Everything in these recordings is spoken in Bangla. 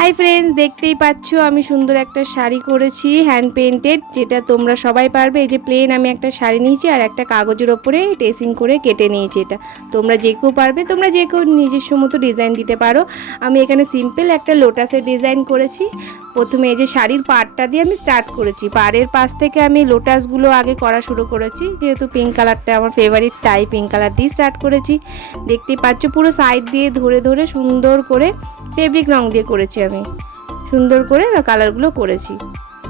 হাই ফ্রেন্ডস, দেখতেই পাচ্ছ আমি সুন্দর একটা শাড়ি করেছি হ্যান্ড পেইন্টেড, যেটা তোমরা সবাই পারবে। এই যে প্লেন আমি একটা শাড়ি নিয়েছি আর একটা কাগজের ওপরে ট্রেসিং করে কেটে নিয়েছি। এটা তোমরা যে কেউ পারবে, তোমরা যে কেউ নিজস্ব মতো ডিজাইন দিতে পারো। আমি এখানে সিম্পল একটা লোটাসের ডিজাইন করেছি। প্রথমে এই যে শাড়ির পাড়টা দিয়ে আমি স্টার্ট করেছি, পাড়ের পাশ থেকে আমি লোটাসগুলো আগে করা শুরু করেছি, যেহেতু পিঙ্ক কালারটা আমার ফেভারিট তাই পিঙ্ক কালার দিয়ে স্টার্ট করেছি। দেখতেই পাচ্ছ পুরো সাইড দিয়ে ধরে ধরে সুন্দর করে ফেব্রিক রং দিয়ে করেছি, আমি সুন্দর করে কালারগুলো করেছি।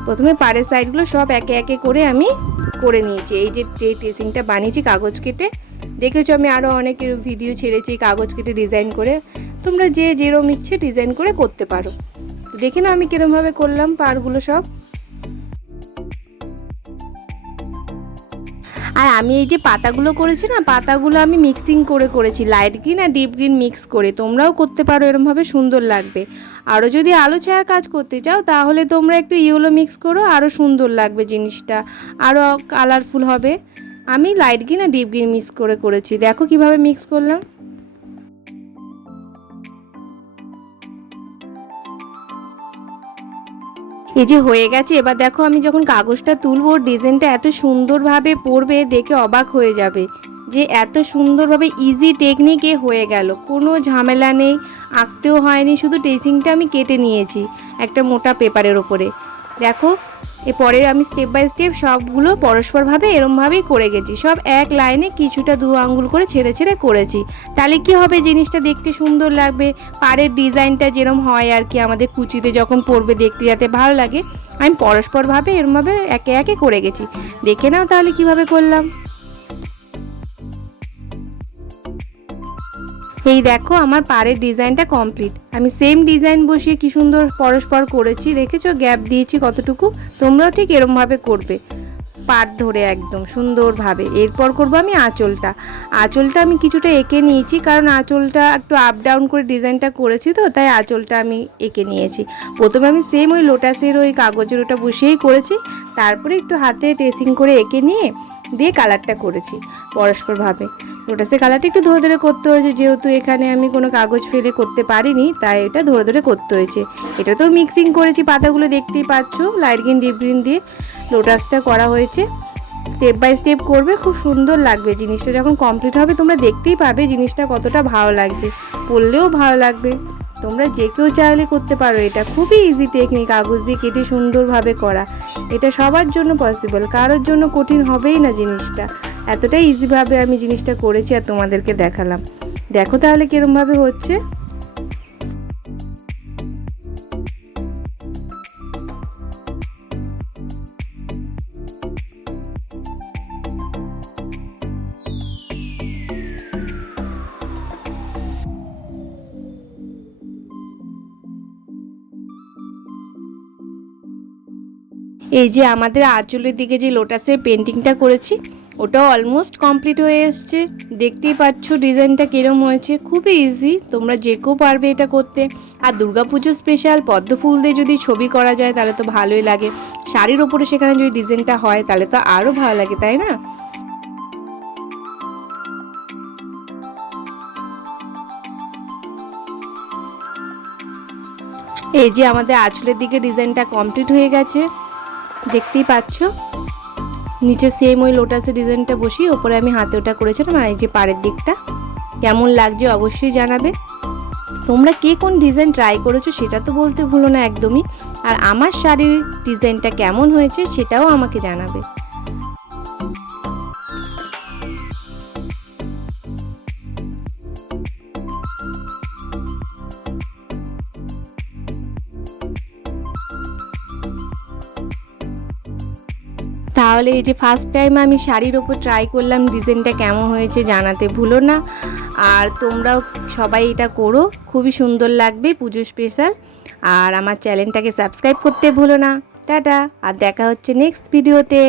প্রথমে পাড়ের সাইডগুলো সব একে একে করে আমি করে নিয়েছি। এই যে ট্রেসিংটা বানিয়েছি কাগজ কেটে, দেখেছো আমি আরও অনেক ভিডিও ছেড়েছি কাগজ কেটে ডিজাইন করে। তোমরা যে যেরকম ইচ্ছে ডিজাইন করে করতে পারো। দেখে না আমি কিরমভাবে করলাম পাড়গুলো সব। আর আমি এই যে পাতাগুলো করেছি না, পাতাগুলো আমি মিক্সিং করে করেছি, লাইট গ্রিন আর ডিপ গ্রিন মিক্স করে। তোমরাও করতে পারো, এরমভাবে সুন্দর লাগবে। আরও যদি আলো ছায়া কাজ করতে চাও তাহলে তোমরা একটু ইয়েলো মিক্স করো, আরও সুন্দর লাগবে জিনিসটা, আরও কালারফুল হবে। আমি লাইট গ্রিন আর ডিপ গ্রিন মিক্স করে করেছি, দেখো কিভাবে মিক্স করলাম। এই যে হয়ে গেছে। এবার দেখো আমি যখন কাগজটা তুলবো, ডিজাইনটা এত সুন্দরভাবে পড়বে, দেখে অবাক হয়ে যাবে যে এত সুন্দরভাবে ইজি টেকনিকে হয়ে গেল, কোনো ঝামেলা নেই, আঁকতেও হয়নি, শুধু ট্রেসিংটা আমি কেটে নিয়েছি একটা মোটা পেপারের ওপরে। দেখো এরপরে আমি স্টেপ বাই স্টেপ সবগুলো পরস্পরভাবে এরমভাবেই করে গেছি, সব এক লাইনে কিছুটা 2 আঙ্গুল করে ছেড়ে ছেড়ে করেছি। তাহলে কি হবে, জিনিসটা দেখতে সুন্দর লাগবে। পাড়ের ডিজাইনটা যেরম হয় আর কি, আমাদের কুচিতে যখন পরবে দেখতে যাতে ভালো লাগে, আমি পরস্পরভাবে এরমভাবে একে একে করে গেছি। দেখে নাও তাহলে কিভাবে করলাম। এই দেখো আমার পাড়ের ডিজাইনটা কমপ্লিট। আমি সেম ডিজাইন বসিয়ে কি সুন্দর পরস্পর করেছি, দেখেছো গ্যাপ দিয়েছি কতটুকু। তোমরাও ঠিক এরমভাবে করবে, পাড় ধরে একদম সুন্দরভাবে। এরপর করব আমি আঁচলটা। আঁচলটা আমি কিছুটা এঁকে নিয়েছি, কারণ আঁচলটা একটু আপ ডাউন করে ডিজাইনটা করেছি তো, তাই আঁচলটা আমি এঁকে নিয়েছি। প্রথমে আমি সেম ওই লোটাসের ওই কাগজের ওটা বসিয়েই করেছি, তারপরে একটু হাতে ট্রেসিং করে এঁকে নিয়ে দিয়ে কালারটা করেছি পরস্পরভাবে। লোটাসের কালারটা একটু ধরে ধরে করতে হয়েছে, যেহেতু এখানে আমি কোনো কাগজ ফেলে করতে পারিনি, তাই এটা ধরে ধরে করতে হয়েছে। এটা তো মিক্সিং করেছি, পাতাগুলো দেখতেই পাচ্ছ লাইট গ্রিন ডিপ গ্রিন দিয়ে লোটাসটা করা হয়েছে। স্টেপ বাই স্টেপ করবে, খুব সুন্দর লাগবে জিনিসটা। যখন কমপ্লিট হবে তোমরা দেখতেই পাবে জিনিসটা কতটা ভালো লাগছে, পরলেও ভালো লাগবে। তোমরা যে কেউ চাইলে করতে পারো, এটা খুবই ইজি টেকনিক, কাগজ দিয়ে কেটে সুন্দরভাবে করা। এটা সবার জন্য পসিবল, কারোর জন্য কঠিন হবেই না জিনিসটা। এতটাই ইজিভাবে আমি জিনিসটা করেছি আর তোমাদেরকে দেখালাম। দেখো তাহলে কিরমভাবে হচ্ছে। এই যে আমাদের আঁচলের দিকে যে লোটাসের পেন্টিংটা করেছি, ওটাও অলমোস্ট কমপ্লিট হয়ে এসছে। দেখতেই পাচ্ছ ডিজাইনটা কিরম হয়েছে, খুবই ইজি, তোমরা যে কেউ পারবে এটা করতে। আর দুর্গাপুজো স্পেশাল পদ্ম ফুল দিয়ে যদি ছবি করা যায় তাহলে তো ভালোই লাগে। শাড়ির ওপরে সেখানে যদি ডিজাইনটা হয় তাহলে তো আরও ভালো লাগে, তাই না? এই যে আমাদের আঁচলের দিকে ডিজাইনটা কমপ্লিট হয়ে গেছে, দেখতেই পাচ্ছ। নিচে সেম ওই লোটাসের ডিজাইনটা বসিয়ে ওপরে আমি হাতে ওটা করেছিলাম। আর এই যে পাড়ের দিকটা কেমন লাগছে অবশ্যই জানাবে। তোমরা কে কোন ডিজাইন ট্রাই করেছো সেটা তো বলতে ভুলো না একদমই। আর আমার শাড়ির ডিজাইনটা কেমন হয়েছে সেটাও আমাকে জানাবে। তাহলে এই যে ফার্স্ট টাইম আমি শাড়ির ওপর ট্রাই করলাম, ডিজাইনটা কেমন হয়েছে জানাতে ভুলো না। আর তোমরাও সবাই এটা করো, খুবই সুন্দর লাগবে পুজো স্পেশাল। আর আমার চ্যানেলটাকে সাবস্ক্রাইব করতে ভুলো না। টাটা, আর দেখা হচ্ছে নেক্সট ভিডিওতে।